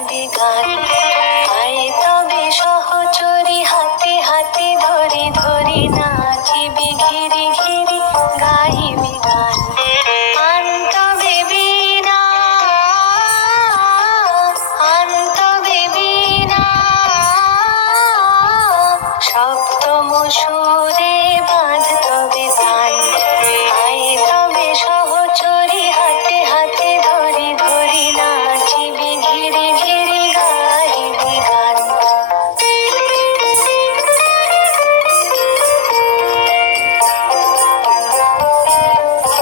গাহিবি গান। আয় তবে সহচরী হাতে হাতে ধরি ধরি নাচিবি ঘিরি ঘিরি গাহিবি গান। আনতবে বীণা আনতবে বীণা সপ্তম সুর